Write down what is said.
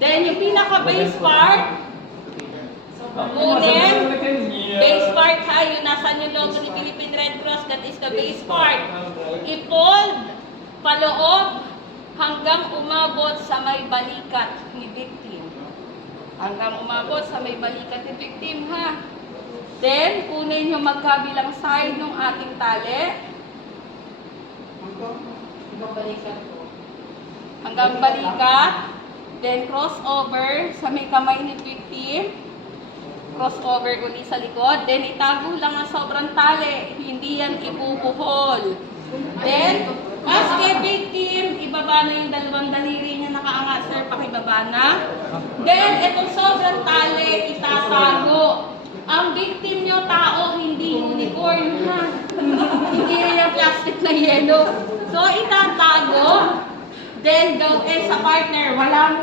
Then, yung pinaka-base part, kunin, base part ha, yung nasan yung logo ni Philippine Red Cross, that is the base part. I-fold, paloob, hanggang umabot sa may balikat ni victim. Hanggang umabot sa may balikat ni victim ha. Then, kunin yung magkabilang side ng ating tali. Hanggang balikat. Then, crossover sa may kamay ni victim. Crossover uli sa likod. Then, itago lang ang sobrang tali. Hindi yan ibubuhol. Then, as kay victim, ibaba na yung dalawang daliri niya nakaangat, sir. Pakibaba na. Then, itong sobrang tali, itatago. Ang victim nyo, tao, hindi unicorn, ha? Hindi rin yung plastic na yelo. So, itatago. Then, sa partner, wala mo